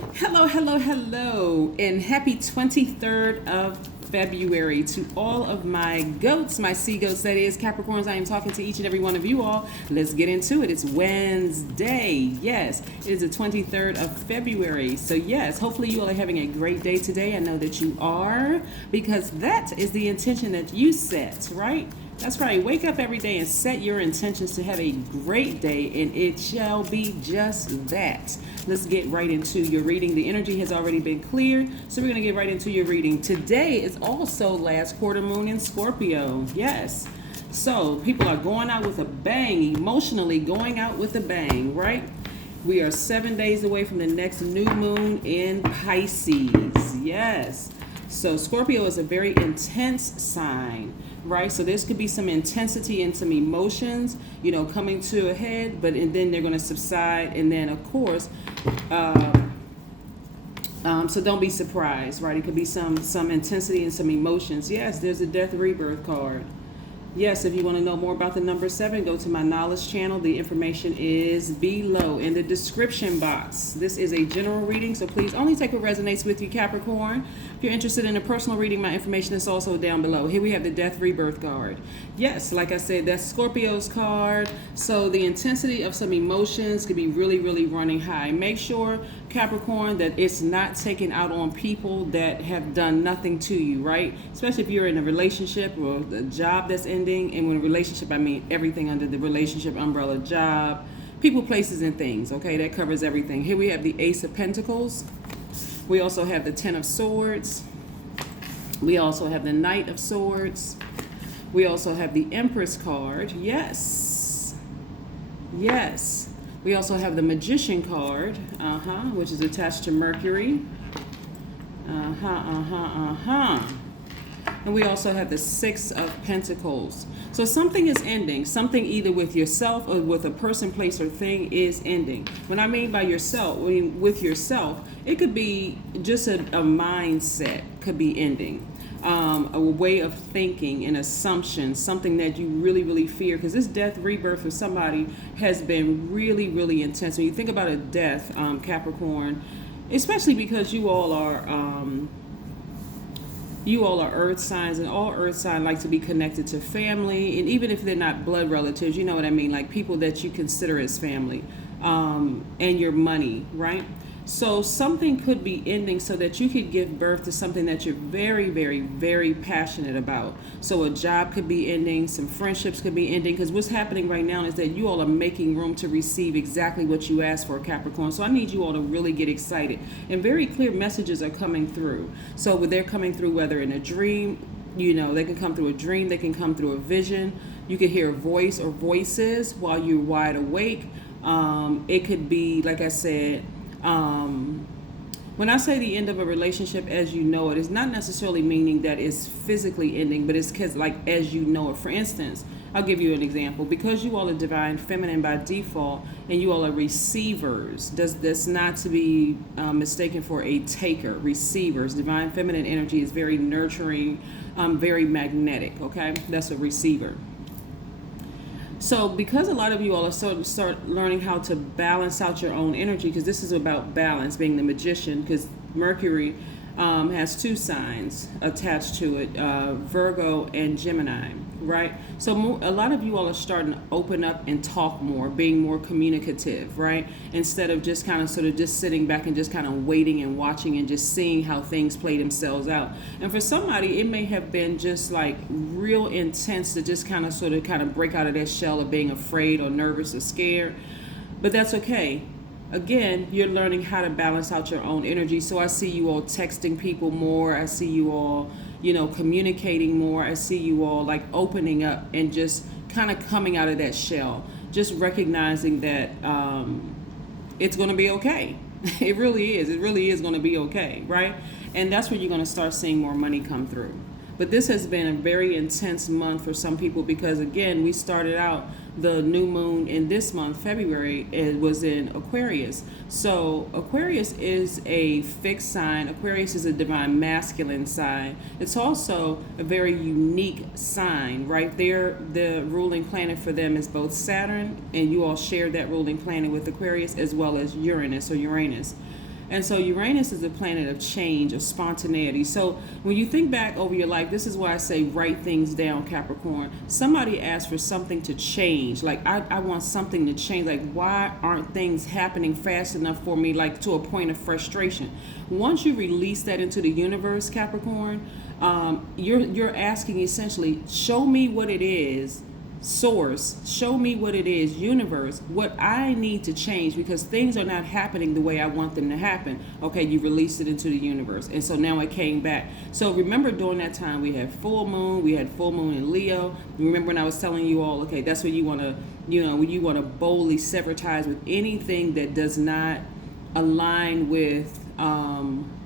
Hello, hello, hello, and happy 23rd of February to all of my goats, my sea goats, that is, Capricorns. I am talking to each and every one of you all. Let's get into it. It's Wednesday. Yes, it is the 23rd of February. So, yes, hopefully you all are having a great day today. I know that you are, because that is the intention that you set, right? That's right. Wake up every day and set your intentions to have a great day, and it shall be just that. Let's get right into your reading. The energy has already been cleared, so we're going to get right into your reading. Today is also last quarter moon in Scorpio. Yes. So people are going out with a bang, emotionally going out with a bang, right? We are 7 days away from the next new moon in Pisces. Yes. So Scorpio is a very intense sign, right? So this could be some intensity and some emotions, coming to a head, and then they're going to subside. And then, of course, so don't be surprised, right? It could be some intensity and some emotions. Yes, there's a death rebirth card. Yes, if you want to know more about the number 7, go to my knowledge channel. The information is below in the description box. This is a general reading, so please only take what resonates with you, Capricorn. If you're interested in a personal reading, my information is also down below. Here we have the death rebirth card. Yes, like I said, that's Scorpio's card. So the intensity of some emotions could be really, really running high. Make sure, Capricorn, that it's not taken out on people that have done nothing to you, right? Especially if you're in a relationship or a job that's ending. And when a relationship, I mean everything under the relationship umbrella: job, people, places, and things. Okay, that covers everything. Here we have the Ace of Pentacles. We also have the Ten of Swords. We also have the Knight of Swords. We also have the Empress card. Yes. Yes. We also have the Magician card, which is attached to Mercury. And we also have the Six of Pentacles. So something is ending. Something either with yourself or with a person, place, or thing is ending. When I mean by yourself, with yourself, it could be just a mindset could be ending. A way of thinking, an assumption, something that you really, really fear. Because this death rebirth for somebody has been really, really intense. When you think about a death, Capricorn, especially because you all are earth signs, and all earth signs like to be connected to family, and even if they're not blood relatives, you know what I mean, like people that you consider as family, and your money, right? So something could be ending so that you could give birth to something that you're very, very, very passionate about. So a job could be ending, some friendships could be ending, because what's happening right now is that you all are making room to receive exactly what you asked for, Capricorn. So I need you all to really get excited. And very clear messages are coming through. So they're coming through whether in a dream, they can come through a dream, they can come through a vision. You could hear a voice or voices while you're wide awake. It could be, like I said, when I say the end of a relationship as you know it, it's not necessarily meaning that it's physically ending, but it's because, like, as you know it. For instance, I'll give you an example. Because you all are divine feminine by default, and you all are receivers, that's not to be mistaken for a taker. Receivers, divine feminine energy is very nurturing, very magnetic. Okay, that's a receiver. So because a lot of you all are start learning how to balance out your own energy, because this is about balance, being the Magician, because Mercury has 2 signs attached to it, Virgo and Gemini, right? So a lot of you all are starting to open up and talk more, being more communicative, right? Instead of just kind of just sitting back and just kind of waiting and watching and just seeing how things play themselves out. And for somebody, it may have been just like real intense to just kind of break out of that shell of being afraid or nervous or scared. But that's okay. Again, you're learning how to balance out your own energy. So I see you all texting people more. I see you all, communicating more. I see you all like opening up and just kind of coming out of that shell. Just recognizing that it's going to be okay. It really is. It really is going to be okay, right? And that's where you're going to start seeing more money come through. But this has been a very intense month for some people because, again, we started out the new moon in this month, February, it was in Aquarius. So Aquarius is a fixed sign. Aquarius is a divine masculine sign. It's also a very unique sign, right? The ruling planet for them is both Saturn, and you all share that ruling planet with Aquarius, as well as Uranus or Uranus. And so Uranus is a planet of change, of spontaneity. So when you think back over your life, this is why I say write things down, Capricorn. Somebody asked for something to change. Like, I want something to change. Like, why aren't things happening fast enough for me, like to a point of frustration? Once you release that into the universe, Capricorn, you're asking essentially, show me what it is. Source, show me what it is. Universe, what I need to change, because things are not happening the way I want them to happen. Okay, you released it into the universe, and so now it came back. So remember, during that time we had full moon in Leo. Remember when I was telling you all, okay, that's when you want to, when you want to boldly sever ties with anything that does not align with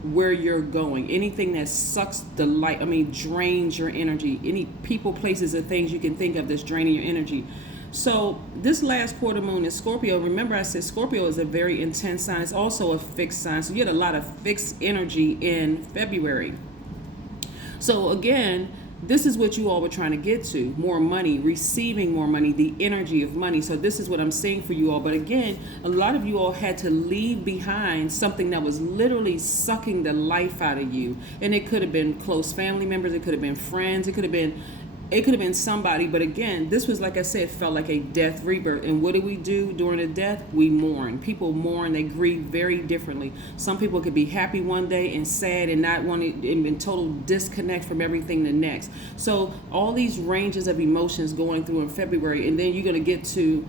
where you're going, anything that sucks the light, drains your energy, any people, places, or things you can think of that's draining your energy. So this last quarter moon in Scorpio, remember I said Scorpio is a very intense sign. It's also a fixed sign. So you get a lot of fixed energy in February. So again, this is what you all were trying to get to: more money, receiving more money, the energy of money. So this is what I'm saying for you all. But again, a lot of you all had to leave behind something that was literally sucking the life out of you. And it could have been close family members, it could have been friends, it could have been somebody. But again, this was, like I said, felt like a death rebirth. And what do we do during a death? We mourn. People mourn. They grieve very differently. Some people could be happy one day and sad and not want to, in total disconnect from everything the next. So all these ranges of emotions going through in February, and then you're going to get to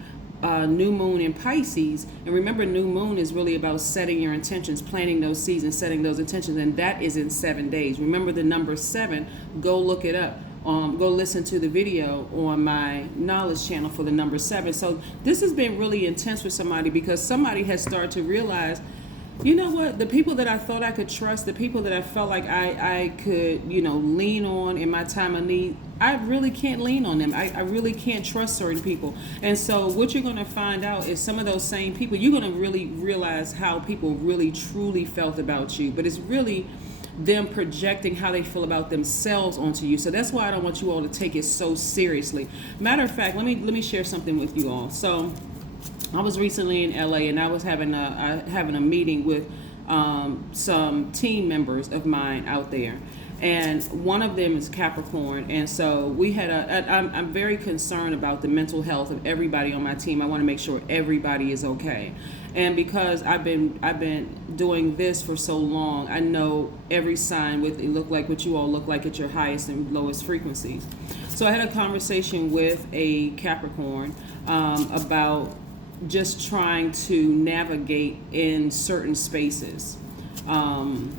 new moon in Pisces. And remember, new moon is really about setting your intentions, planting those seeds and setting those intentions. And that is in 7 days. Remember the number 7. Go look it up. Go listen to the video on my knowledge channel for the number 7. So this has been really intense for somebody, because somebody has started to realize, you know what, the people that I thought I could trust, the people that I felt like I could, lean on in my time of need, I really can't lean on them. I really can't trust certain people. And so what you're going to find out is some of those same people, you're going to really realize how people really truly felt about you. But it's really them projecting how they feel about themselves onto you. So that's why I don't want you all to take it so seriously. Matter of fact, let me share something with you all. So I was recently in LA, and I was having a meeting with some team members of mine out there. And one of them is Capricorn. And so we had I'm very concerned about the mental health of everybody on my team. I want to make sure everybody is okay. And because I've been doing this for so long, I know every sign what you all look like at your highest and lowest frequencies. So I had a conversation with a Capricorn about just trying to navigate in certain spaces. And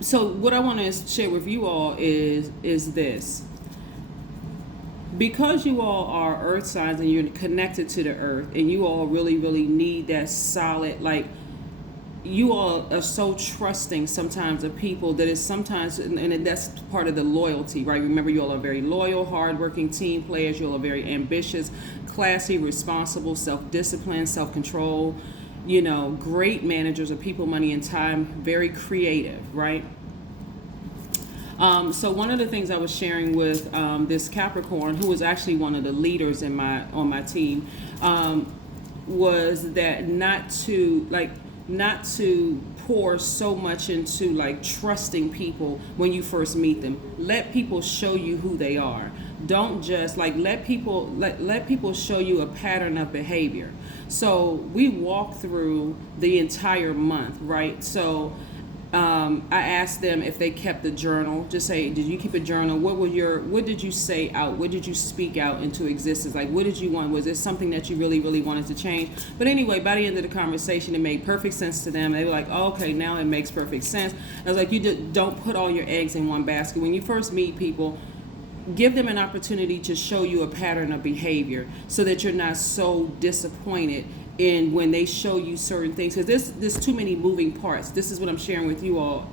so what I want to share with you all is this. Because you all are earth signs and you're connected to the earth, and you all really, really need that solid, like, you all are so trusting sometimes of people that is sometimes, and that's part of the loyalty, right? Remember, you all are very loyal, hardworking team players. You all are very ambitious, classy, responsible, self-disciplined, self-control, great managers of people, money, and time, very creative, right? So one of the things I was sharing with this Capricorn, who was actually one of the leaders on my team, was that not to pour so much into like trusting people when you first meet them. Let people show you who they are. Don't just let people show you a pattern of behavior. So we walk through the entire month, right? So I asked them if they kept a journal. Just say, did you keep a journal? What did you say out? What did you speak out into existence? Like, what did you want? Was it something that you really, really wanted to change? But anyway, by the end of the conversation, it made perfect sense to them. They were like, oh, okay, now it makes perfect sense. I was like, don't put all your eggs in one basket. When you first meet people, give them an opportunity to show you a pattern of behavior so that you're not so disappointed in when they show you certain things, because there's too many moving parts. This is what I'm sharing with you all,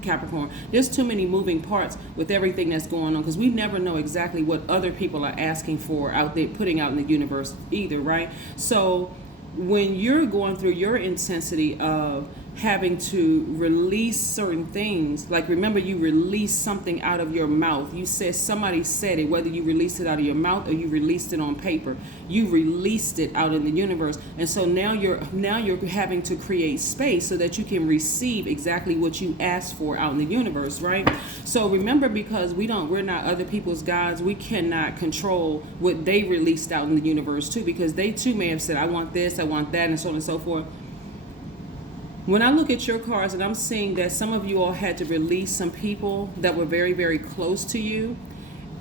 Capricorn. There's too many moving parts with everything that's going on, because we never know exactly what other people are asking for out there, putting out in the universe either, right? So when you're going through your intensity of having to release certain things. Like, remember, you released something out of your mouth. You said, somebody said it, whether you released it out of your mouth or you released it on paper, you released it out in the universe. And so now you're having to create space so that you can receive exactly what you asked for out in the universe, right? So remember, because we're not other people's gods, we cannot control what they released out in the universe too, because they too may have said, I want this, I want that, and so on and so forth. When I look at your cards, and I'm seeing that some of you all had to release some people that were very, very close to you.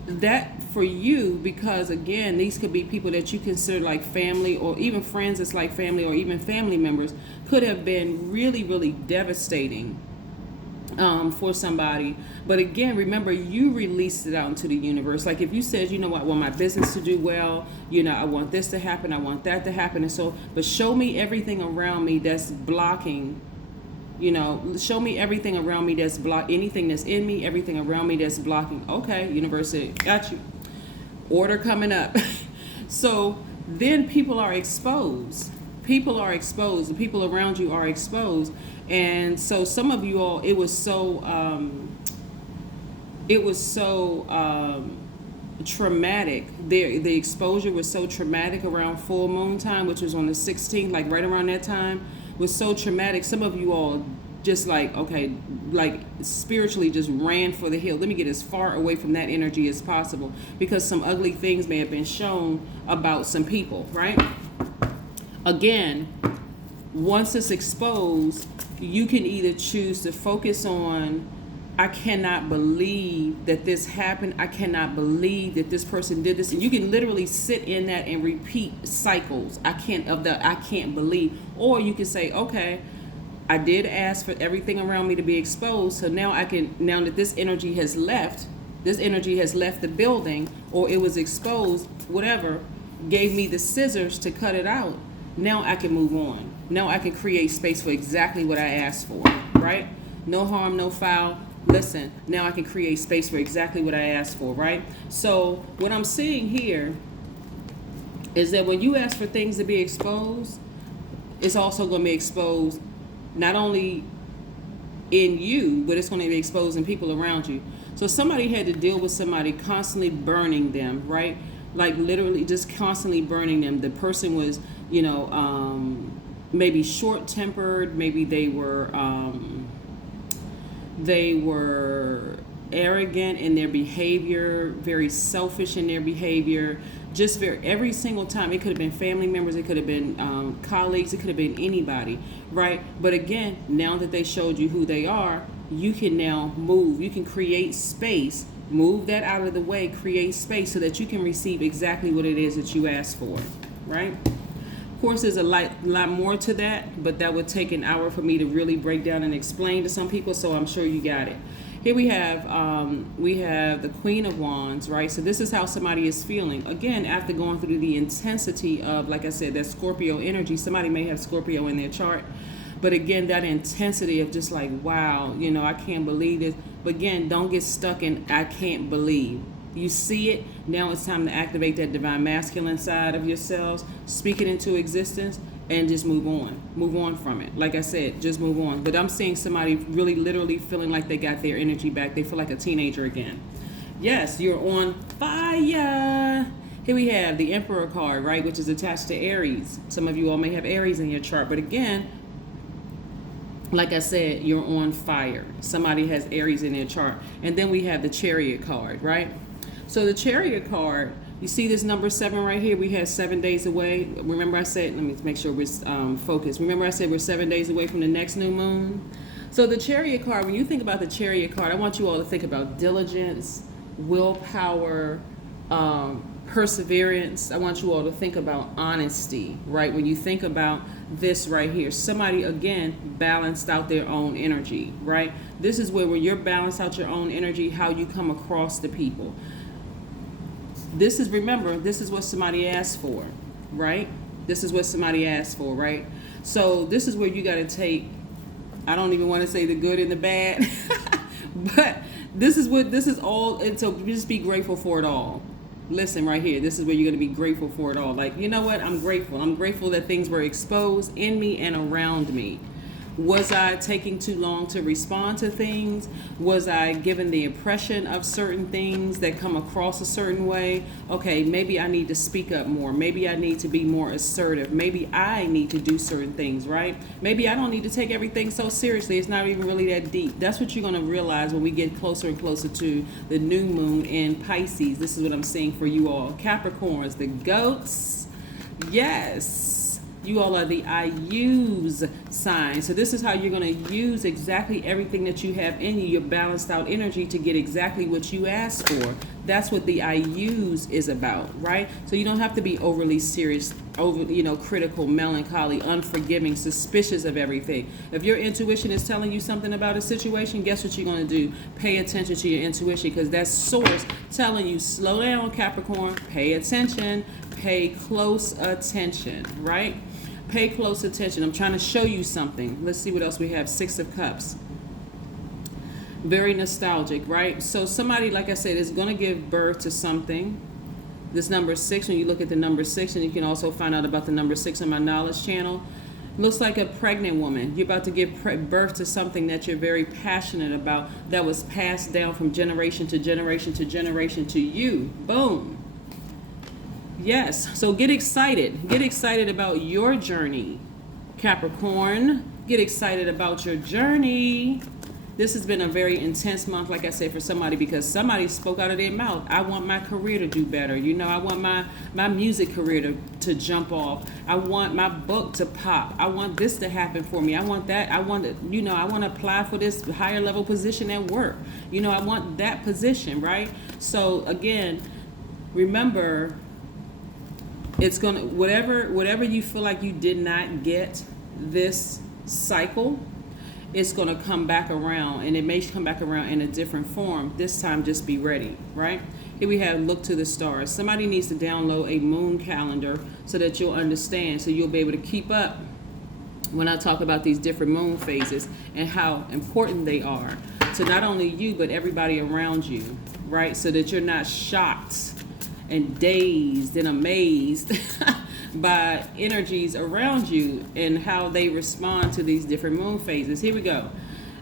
That for you, because again, these could be people that you consider like family, or even friends that's like family, or even family members, could have been really, really devastating for somebody. But again, remember, you released it out into the universe. Like if you said, you know what, I want my business to do well, you know, I want this to happen, I want that to happen, and so, but show me everything around me that's blocking, you know, show me everything around me that's anything that's in me, everything around me that's blocking. Okay, universe said, got you. Order coming up. So then people are exposed. People are exposed. The people around you are exposed. And so some of you all, it was so traumatic. The exposure was so traumatic around full moon time, which was on the 16th, like right around that time, was so traumatic. Some of you all just like, okay, like spiritually just ran for the hill. Let me get as far away from that energy as possible, because some ugly things may have been shown about some people, right? Again, once it's exposed, you can either choose to focus on, I cannot believe that this happened. I cannot believe that this person did this. And you can literally sit in that and repeat cycles. I can't believe. Or you can say, okay, I did ask for everything around me to be exposed. So now now that this energy has left the building, or it was exposed, whatever, gave me the scissors to cut it out. Now I can move on. Now I can create space for exactly what I asked for, right? No harm, no foul. Listen, now I can create space for exactly what I asked for, right? So what I'm seeing here is that when you ask for things to be exposed, it's also going to be exposed not only in you, but it's going to be exposed in people around you. So somebody had to deal with somebody constantly burning them, right? Like literally just constantly burning them. The person was, you know, maybe short-tempered, maybe they were arrogant in their behavior, very selfish in their behavior, just every single time. It could have been family members, it could have been colleagues, it could have been anybody, right? But again, now that they showed you who they are, you can now move, you can create space, move that out of the way, create space so that you can receive exactly what it is that you asked for, right? Of course, there's a lot more to that, but that would take an hour for me to really break down and explain to some people, so I'm sure you got it. Here we have the Queen of Wands, right? So this is how somebody is feeling. Again, after going through the intensity of, like I said, that Scorpio energy. Somebody may have Scorpio in their chart. But again, that intensity of just like, wow, you know, I can't believe this. But again, don't get stuck in I can't believe. You see it, now it's time to activate that divine masculine side of yourselves, speak it into existence, and just move on from it. Like I said, just move on. But I'm seeing somebody really literally feeling like they got their energy back. They feel like a teenager again. Yes, you're on fire. Here we have the Emperor card, right, which is attached to Aries. Some of you all may have Aries in your chart, but again, like I said, you're on fire. Somebody has Aries in their chart. And then we have the Chariot card, right? So the Chariot card, you see this number 7 right here? We have 7 days away. Remember I said, let me make sure we're focused. Remember I said we're 7 days away from the next new moon? So the Chariot card, when you think about the Chariot card, I want you all to think about diligence, willpower, perseverance. I want you all to think about honesty, right? When you think about this right here, somebody again balanced out their own energy, right? This is where when you're balanced out your own energy, how you come across the people. This is, remember, this is what somebody asked for, right? This is what somebody asked for, right? So this is where you got to take, I don't even want to say the good and the bad, but this is all, and so just be grateful for it all. Listen right here, this is where you're going to be grateful for it all. Like, you know what? I'm grateful. I'm grateful that things were exposed in me and around me. Was I taking too long to respond to things? Was I given the impression of certain things that come across a certain way? Okay, maybe I need to speak up more. Maybe I need to be more assertive. Maybe I need to do certain things, right? Maybe I don't need to take everything so seriously. It's not even really that deep. That's what you're going to realize when we get closer and closer to the new moon in Pisces. This is what I'm seeing for you all. Capricorns, the goats. Yes. You all are the I use sign. So this is how you're going to use exactly everything that you have in you, your balanced out energy, to get exactly what you asked for. That's what the I use is about, right? So you don't have to be overly serious, critical, melancholy, unforgiving, suspicious of everything. If your intuition is telling you something about a situation, guess what you're going to do? Pay attention to your intuition, because that's source telling you, slow down, Capricorn, pay attention, pay close attention, right? Pay close attention. I'm trying to show you something. Let's see what else we have. 6 of Cups. Very nostalgic, right? So somebody, like I said, is going to give birth to something. This number 6, when you look at the number 6, and you can also find out about the number 6 on my knowledge channel, looks like a pregnant woman. You're about to give birth to something that you're very passionate about, that was passed down from generation to generation to generation to you. Boom. Yes, so get excited. Get excited about your journey, Capricorn. Get excited about your journey. This has been a very intense month, like I said, for somebody, because somebody spoke out of their mouth. I want my career to do better. I want my music career to jump off. I want my book to pop. I want this to happen for me. I want that. I want to apply for this higher level position at work. I want that position, right? So again, remember, it's gonna, whatever you feel like you did not get this cycle, it's gonna come back around, and it may come back around in a different form. This time, just be ready, right? Here we have look to the stars. Somebody needs to download a moon calendar so that you'll understand, so you'll be able to keep up when I talk about these different moon phases and how important they are to not only you, but everybody around you, right? So that you're not shocked and dazed and amazed by energies around you and how they respond to these different moon phases. Here we go.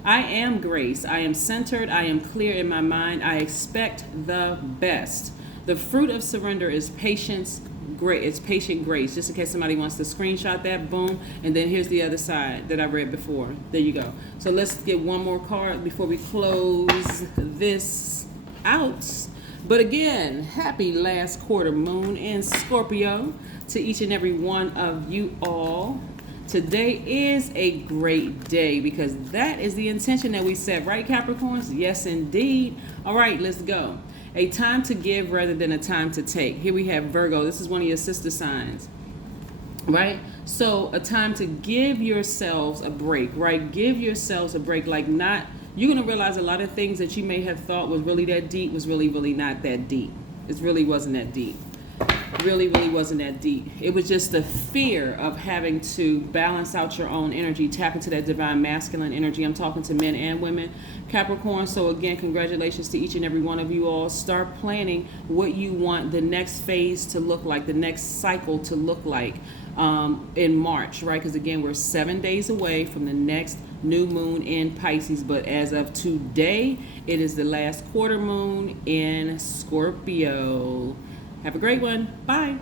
I am grace. I am centered. I am clear in my mind. I expect the best. The fruit of surrender is patience. It's patient grace. Just in case somebody wants to screenshot that, boom. And then here's the other side that I read before. There you go. So let's get one more card before we close this out. But again, happy last quarter moon in Scorpio to each and every one of you all. Today is a great day, because that is the intention that we set, right, Capricorns? Yes, indeed. All right, let's go. A time to give rather than a time to take. Here we have Virgo. This is one of your sister signs, right? So a time to give yourselves a break, right? Give yourselves a break, like not... You're going to realize a lot of things that you may have thought was really that deep was really, really not that deep. It really wasn't that deep. Really, really wasn't that deep. It was just the fear of having to balance out your own energy, tap into that divine masculine energy. I'm talking to men and women, Capricorn. So again, congratulations to each and every one of you all. Start planning what you want the next phase to look like, the next cycle to look like in March, right? Because again, we're 7 days away from the next new moon in Pisces, but as of today, it is the last quarter moon in Scorpio. Have a great one. Bye.